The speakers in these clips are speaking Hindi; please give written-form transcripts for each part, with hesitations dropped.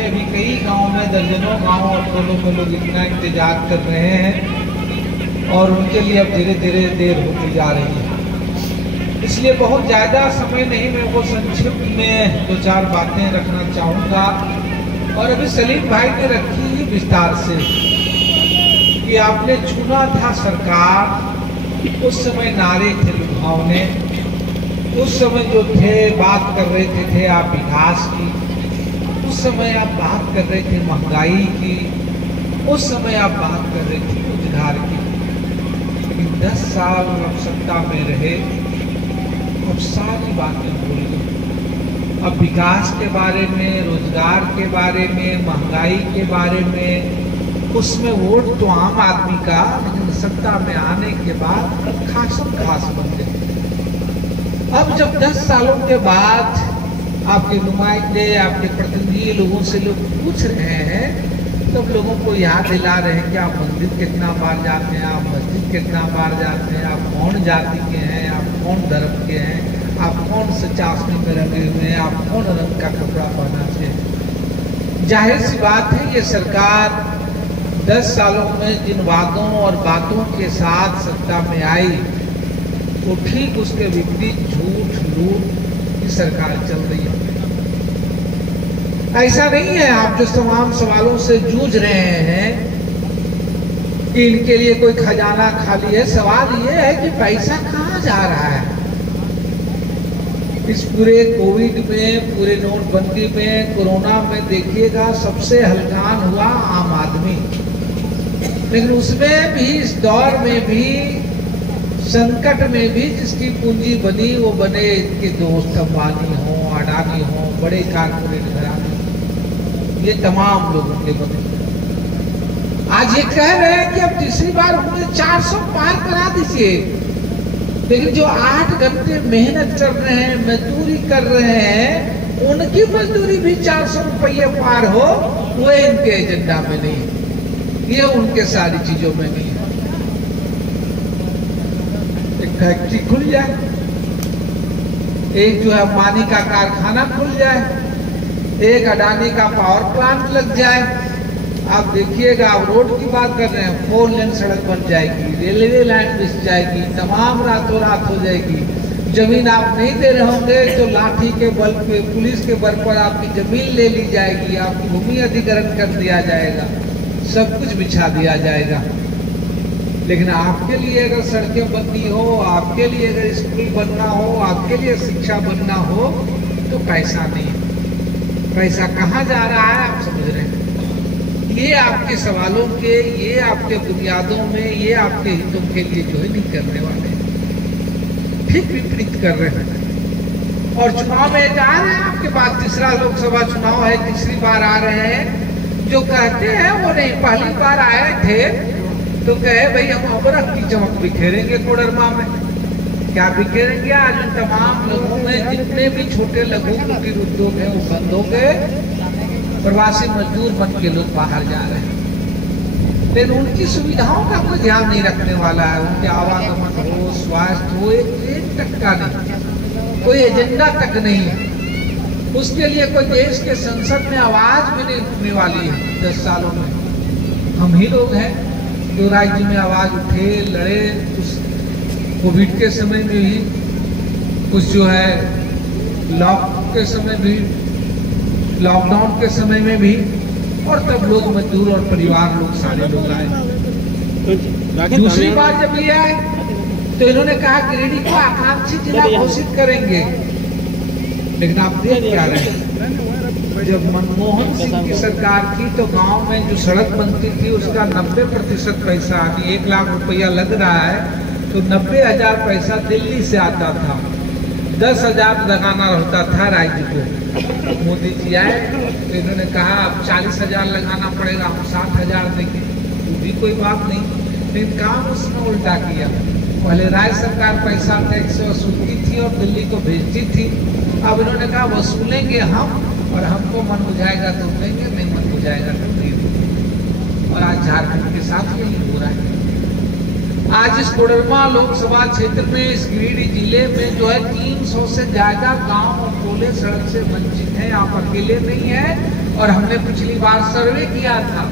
से अभी कई गांव में, दर्जनों गांव और टोलों में लोग इतना इंतजार कर रहे हैं और उनके लिए अब धीरे धीरे देर होती जा रही है। इसलिए बहुत ज़्यादा समय नहीं, मैं वो संक्षिप्त में दो चार बातें रखना चाहूँगा। और अभी सलीम भाई ने रखी ही विस्तार से कि आपने चुना था सरकार, उस समय नारे थे लुभावने, उस समय जो थे बात कर रहे थे आप विकास की, उस समय आप बात कर रहे थे महंगाई की, उस समय आप बात कर रहे थे रोजगार की। लेकिन 10 साल अब सत्ता में रहे, अब सारी बातें भूल गई। अब विकास के बारे में, रोजगार के बारे में, महंगाई के बारे में, उसमें वोट तो आम आदमी का, लेकिन सत्ता में आने के बाद खासम खास बन गए। अब जब 10 सालों के बाद आपके नुमाइंदे, आपके प्रतिनिधि लोगों से लोग पूछ रहे हैं, तब लोगों को याद दिला रहे हैं कि आप मंदिर कितना बार जाते हैं, आप मस्जिद कितना बार जाते हैं, आप कौन जाति के हैं, आप कौन धर्म के हैं, आप कौन से चाशनी में रंगे हुए हैं, आप कौन रंग का कपड़ा पहना है। जाहिर सी बात है, ये सरकार 10 सालों में जिन वादों और बातों के साथ सत्ता में आई, वो ठीक उसके विपरीत झूठ लूट की सरकार चल रही है। ऐसा नहीं है आप जो तमाम सवालों से जूझ रहे हैं कि इनके लिए कोई खजाना खाली है। सवाल ये है कि पैसा कहाँ जा रहा है। इस पूरे कोविड में, पूरे नोटबंदी में, कोरोना में देखिएगा सबसे हलकान हुआ आम आदमी। लेकिन उसमें भी, इस दौर में भी, संकट में भी जिसकी पूंजी बनी वो बने इनके दोस्त अंबानी हो, अडानी हो, बड़े कारपोरेट घराने, ये तमाम लोगों के बने। आज ये कह रहे हैं कि अब तीसरी बार उन्हें 400 पार करा दीजिए, लेकिन जो 8 घंटे मेहनत कर रहे हैं, मजदूरी कर रहे हैं, उनकी मजदूरी भी 400 रुपये पार हो, वो इनके एजेंडा में नहीं है, ये उनके सारी चीजों में नहीं है। एक फैक्ट्री खुल जाए, एक जो है अंबानी का कारखाना खुल जाए, एक अडानी का पावर प्लांट लग जाए, आप देखिएगा। आप रोड की बात कर रहे हैं, 4 लेन सड़क बन जाएगी, रेलवे लाइन बिछ जाएगी, तमाम रातों रात हो जाएगी। जमीन आप नहीं दे रहे होंगे तो लाठी के बल पे, पुलिस के बल पर आपकी जमीन ले ली जाएगी, आपकी भूमि अधिग्रहण कर दिया जाएगा, सब कुछ बिछा दिया जाएगा। लेकिन आपके लिए अगर सड़कें बननी हो, आपके लिए अगर स्कूल बनना हो, आपके लिए शिक्षा बनना हो, तो पैसा नहीं। पैसा कहाँ जा रहा है आप समझ रहे हैं। ये आपके सवालों के, ये आपके बुनियादों में, ये आपके हितों के लिए जो है नहीं करने वाले, ठीक विपरीत कर रहे हैं। और चुनाव में जा रहे हैं, आपके पास तीसरा लोकसभा चुनाव है, तीसरी बार आ रहे हैं। जो कहते हैं वो नहीं, पहली बार आए थे तो कहे भाई हम अबरक की चमक बिखेरेंगे कोडरमा में। क्या बिखेरेंगे? आज उन तमाम लोगों में जितने भी छोटे लघु कुटीर उद्योग है वो बंद हो गए, प्रवासी मजदूर बन के लोग बाहर जा रहे हैं। लेकिन उनकी सुविधाओं का कोई ध्यान नहीं रखने वाला है। उनके आवागमन हो, स्वास्थ्य हो, एक टक्का नहीं, कोई एजेंडा तक नहीं है। उसके लिए कोई देश के संसद में आवाज भी नहीं उठने वाली है 10 सालों में। हम ही लोग हैं जो राज्य में आवाज उठे, लड़े। उस कोविड के समय में भी, कुछ जो है लॉक के समय भी, लॉकडाउन के समय में भी, और तब लोग मजदूर और परिवार लोग सारे लोग आए। दूसरी बार जब ये आए तो इन्होंने कहा गिरिडीह को आकांक्षी जिला घोषित करेंगे। लेकिन आप देख क्या रहे हैं, जब मनमोहन सिंह की सरकार थी तो गांव में जो सड़क बनती थी उसका 90% पैसा, 1 लाख रुपया लग रहा है तो 90,000 पैसा दिल्ली से आता था। 10,000 लगाना होता था राज्य को। मोदी जी आए तो इन्होंने कहा अब 40,000 लगाना पड़ेगा, हम 60,000 देंगे। वो भी कोई बात नहीं, लेकिन काम उसने उल्टा किया। पहले राज्य सरकार पैसा टैक्स से वसूलती थी और दिल्ली को भेजती थी। अब इन्होंने कहा वसूलेंगे हम, और हमको मन बुझाएगा तो देंगे, नहीं मन बुझाएगा तो नहीं देंगे। और आज झारखंड के साथ यही हो रहा है। आज इस कोडरमा लोकसभा क्षेत्र में, इस गिरिडीह जिले में जो है 300 से ज्यादा गांव और टोले सड़क से वंचित हैं। आप अकेले नहीं है, और हमने पिछली बार सर्वे किया था,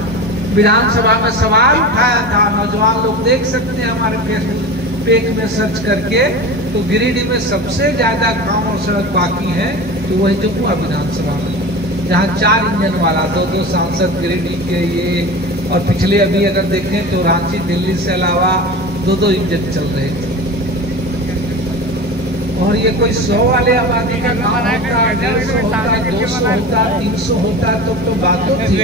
विधानसभा में सवाल उठाया था, नौजवान लोग देख सकते हैं हमारे फेसबुक पेज में सर्च करके। तो गिरिडीह में सबसे ज्यादा काम और सड़क बाकी है तो वही जमुआ विधानसभा में, जहाँ 4 इंजन वाला 2 सांसद गिरिडीह के ये, और पिछले अभी अगर देखें तो रांची दिल्ली से अलावा 2 इंजन चल रहे थे। और ये कोई 100 वाले आबादी का गाँव होता, 150 होता, 200 होता, 300 होता तो बात तो थी।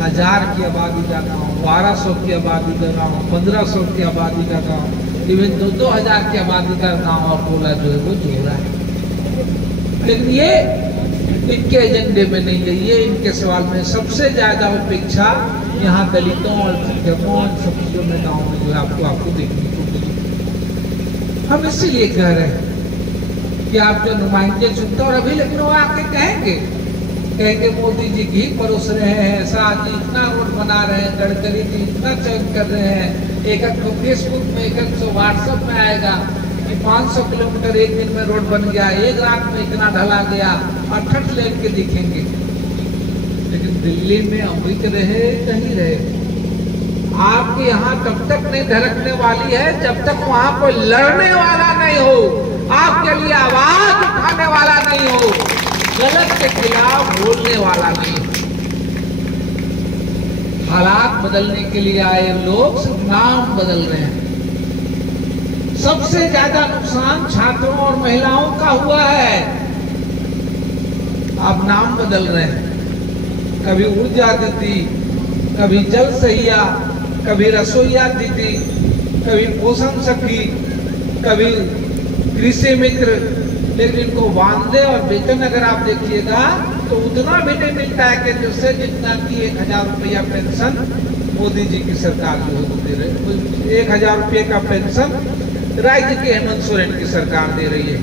1000 की आबादी का गाँव, 1200 की आबादी का गाँव, 1500 की आबादी का गाँव, इवन 2-2000 की आबादी का गाँव और टोला जो है वो जोड़ा है। लेकिन ये इनके एजेंडे में नहीं है, ये इनके सवाल में सबसे ज्यादा उपेक्षा यहाँ दलितों और सब चीजों में गाँव में जो है आपको देखने को मिली। हम इसीलिए कह रहे हैं कि आप जो नुमाइंदे चुनते और अभी, लेकिन वो आके कहेंगे मोदी जी घी परोस रहे हैं, शाह जी इतना रोड बना रहे हैं, गडकरी जी इतना चयन कर रहे हैं, एक तो फेसबुक में, एक तो व्हाट्सएप में आएगा कि 500 किलोमीटर एक दिन में रोड बन गया, एक रात में इतना ढला गया, और ठट लेन के दिखेंगे। लेकिन दिल्ली में अमृत रहे कहीं रहे, आपके यहाँ तब तक नहीं धड़कने वाली है जब तक वहां पर लड़ने वाला नहीं हो, आपके लिए आवाज उठाने वाला नहीं हो, गलत के खिलाफ बोलने वाला नहीं हो। हालात बदलने के लिए आए लोग सिर्फ नाम बदल रहे हैं। सबसे ज्यादा नुकसान छात्रों और महिलाओं का हुआ है, आप नाम बदल रहे हैं। कभी ऊर्जा दीदी, कभी जल सहिया, कभी रसोईया दीदी, कभी पोषण सखी, कभी कृषि मित्र, लेकिन इनको वांदे और वेतन अगर आप देखिएगा तो उतना भी नहीं मिलता है कि जिससे जितना की 1000 रुपया पेंशन मोदी जी की सरकार जो है दे रही है। 1000 रुपये का पेंशन राज्य के हेमंत सोरेन की सरकार दे रही है।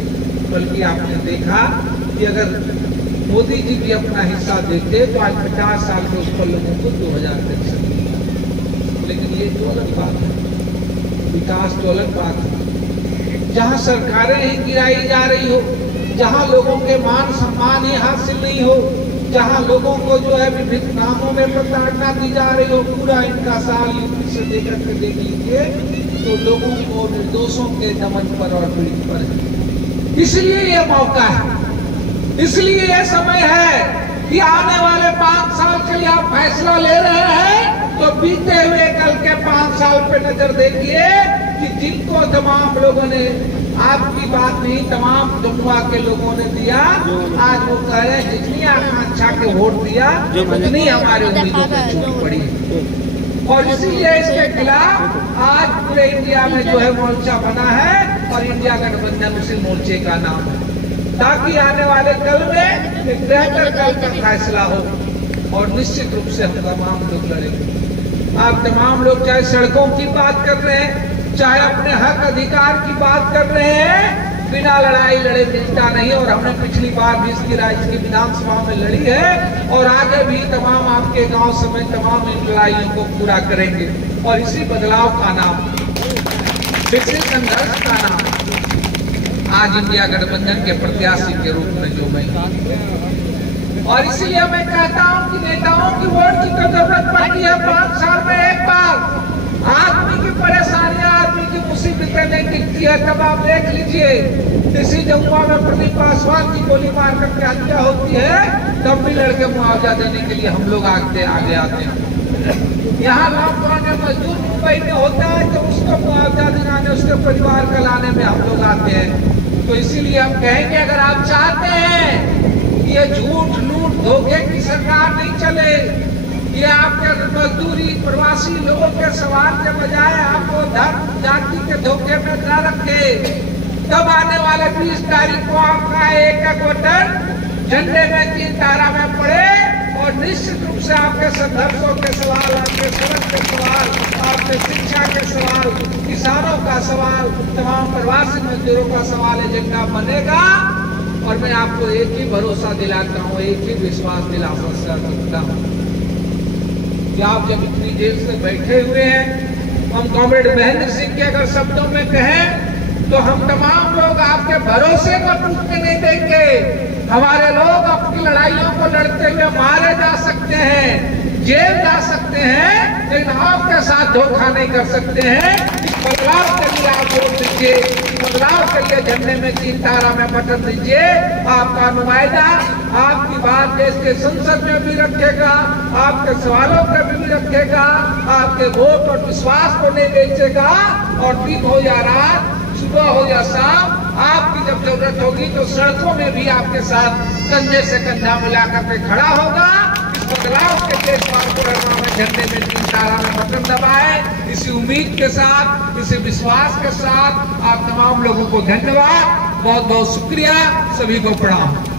बल्कि आपने देखा कि अगर मोदी जी भी अपना हिस्सा देते तो आज 50 साल के ऊपर लोगों को 2000 पेंशन मिलता। लेकिन ये तो अलग बात है, विकास तो अलग बात है। जहाँ सरकारें ही गिराई जा रही हो, जहाँ लोगों के मान सम्मान ही हासिल नहीं हो, जहाँ लोगों को जो है विभिन्न नामों में प्रताड़ना दी जा रही हो, पूरा इनका साल यूपी से लेकर के देख लीजिए तो लोगों को निर्दोषों के दमन पर और पीड़ित पर है। इसलिए ये मौका है, इसलिए ये समय है कि आने वाले 5 साल के लिए आप फैसला ले रहे हैं तो बीते हुए कल के 5 साल पे नजर देखिए कि जिनको तमाम लोगों ने, आपकी बात नहीं, तमाम जमुआ के लोगों ने दिया, आज वो कह रहे हैं जितनी आकांक्षा के वोट दिया उतनी हमारे उम्मीदों पर चूक पड़ी। और इसीलिए इसके खिलाफ आज पूरे इंडिया में जो है मोर्चा बना है और इंडिया गठबंधन उसी मोर्चे का नाम है, ताकि आने वाले कल में एक बेहतर कल का फैसला हो। और निश्चित रूप से हम तमाम लोग लड़ेंगे। आप तमाम लोग चाहे सड़कों की बात कर रहे हैं, चाहे अपने हक अधिकार की बात कर रहे हैं, बिना लड़ाई लड़े मिलता नहीं। और हमने पिछली बार भी इसकी राज्य की विधानसभा में लड़ी है और आगे भी तमाम आपके गांव समेत तमाम इन लड़ाइयों को पूरा करेंगे। और इसी बदलाव का नाम, विकसित संघर्ष का नाम आज इंडिया गठबंधन के प्रत्याशी के रूप में जो मैं, और इसीलिए मैं कहता हूं कि नेताओं की वोट की तो जरूरत पड़ती है 5 साल में एक बार। आदमी की परेशानियां, आदमी की मुसीबतें नहीं दिखती है, तब आप देख लीजिए इसी जमुआ में प्रदीप पासवान की गोली मार करके हत्या होती है, तब भी लड़के मुआवजा देने के लिए हम लोग आगे आते हैं। यहाँ लॉकडाउन में मजदूर मुंबई में होता है तो उसको मुआवजा दिलाने, उसके परिवार का लाने में हम लोग आते हैं। तो इसीलिए हम कहेंगे अगर आप चाहते हैं ये झूठ लूट धोखे की सरकार नहीं चले, ये आपके मजदूरी प्रवासी लोगों के सवाल के बजाय आपको धर्म जाति के धोखे में न रखे, तब आने वाले 20 तारीख को आपका एक वोटर झंडे में 3 तारा में पड़े और निश्चित रूप से आपके संघर्षों के सवाल, आपके सड़क के सवाल, आपके शिक्षा के सवाल, किसानों का सवाल, तमाम प्रवासी मजदूरों का सवाल एजेंडा बनेगा। और मैं आपको एक ही भरोसा दिलाता हूँ, एक ही विश्वास दिला सकता हूँ कि आप जब इतनी देर से बैठे हुए हैं, हम कॉमरेड महेंद्र सिंह के अगर शब्दों में कहें तो हम तमाम लोग आपके भरोसे को टूटने नहीं देंगे। हमारे लोग आपकी लड़ाइयों को लड़ते हुए मारे जा सकते हैं, जेल जा सकते हैं, लेकिन आपके साथ धोखा नहीं कर सकते हैं। इस बदलाव के लिए आप वोट दीजिए, इस बदलाव के लिए झंडे में 3 तारा में बटन दीजिए। आपका नुमाइंदा आपकी बात देश के संसद में भी रखेगा, आपके सवालों पर भी रखेगा, आपके वोट और विश्वास को नहीं बेचेगा। और दिन हो या रात, सुबह हो या शाम, आपकी जब जरूरत होगी तो सड़कों में भी आपके साथ कंधे से कंधा मिला करके खड़ा होगा। इस बदलाव के लिए झंडे में 3 तारा में बटन दबाए। इसी उम्मीद के साथ, इसी विश्वास के साथ आप तमाम लोगों को धन्यवाद, बहुत बहुत शुक्रिया, सभी को प्रणाम।